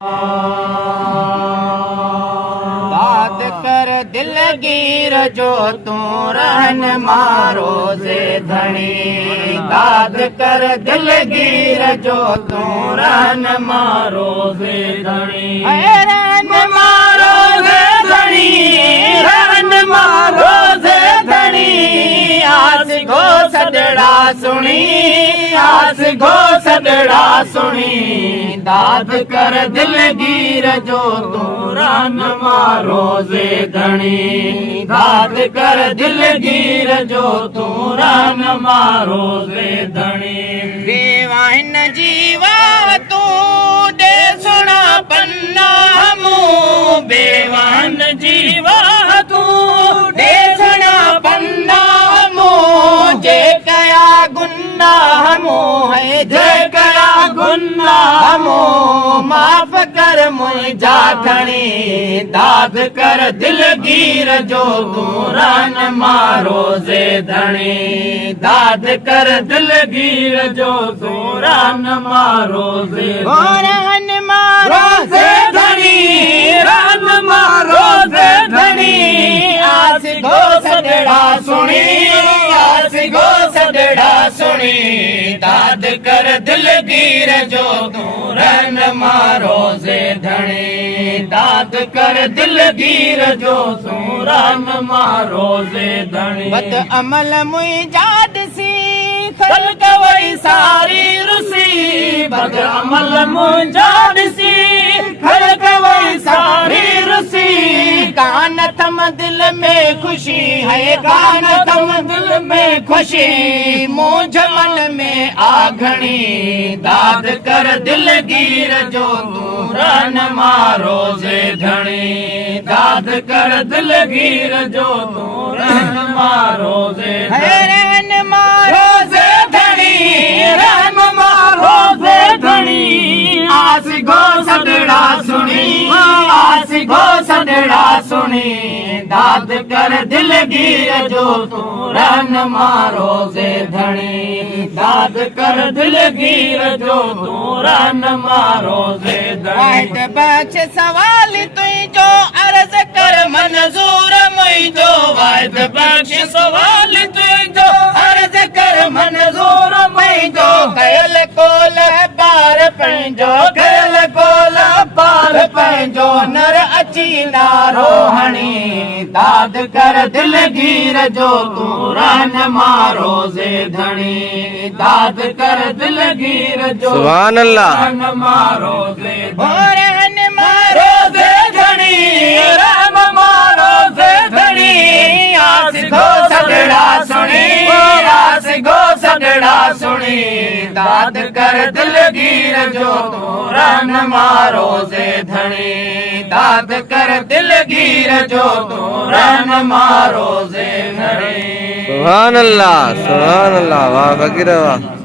दाद कर दिलगीर जो तू रहन मारो से धनी। दाद कर दिलगीर जो तू रहन मारो से धनी। रहन मारो से धनी, रहन मारो से धनी। आस गो सदड़ा सुनी, आस गो सदड़ा सुनी। दाद कर दिलगीर जो तू रहन मारो से धनी। दाद कर दिलगीर जो तू रहन मारो से धनी। बेवाहिन जीवा तू दे सुना पन्ना हमू। बेवाहिन जीवा तू दे सुना पन्ना हमू। जे कया गुन्ना हमू है, जे कया गुन्ना हमू। माफ कर मुझा धनी। दाद कर दिलगीर जो तू रहन मारो से धनी। दाद कर दिलगीर जो तू रहन मारो से रहन मारो से धनी। रहन मारो से धनी। आस गो सदड़ा सुनी, आस गो सदड़ा सुनी। दाद कर दिलगीर जो तू रहन मारो से धनी। दाद कर दिलगीर जो तू रहन मारो से धनी। बद अमल मुइजाद सी खल्क वही सारी रुसी। बद अमल मुइजाद सी खल्क वही सारी रुसी। कान थम दिल में खुशी है, कान थम दिल में खुशी। मुझ मन में आघणी। दाद कर दिलगीर जो तू रहन मारो से धनी। दाद कर दिलगीर जो तू रहन मारो से रहन मारो से धनी। रहन मारो से धनी। आस गो सदड़ा सुनी, आस गो सदड़ा सुनी। दाद कर दिलगीर जो तू रहन मारो से धनी। दाद कर दिलगीर जो तू रहन मारो से धनी। बख्श सवाल तुई जो अर्ज कर मंजूर मुझो। वाद बख्श सवाल तुई जो अर्ज कर मंजूर मुझो। कयल कोल पार पंहिंजो, कयल कोल पार पंहिंजो। नर अची नारो हणी। दाद कर दिलगीर जो तू रहन मारो से धनी। दाद कर दिलगीर जो सुभान अल्लाह रहन मारो से रहन मारो से धनी। रहन मारो से धनी। आस गो सदड़ा सुनी, आस गो सदड़ा सुनी। दाद कर दिलगीर जो तू रहन मारो से धनी। दाद कर दिलगीर जो तू रहन मारो से धनी। सुभान अल्लाह, सुभान अल्लाह। वाह फकीर वाह।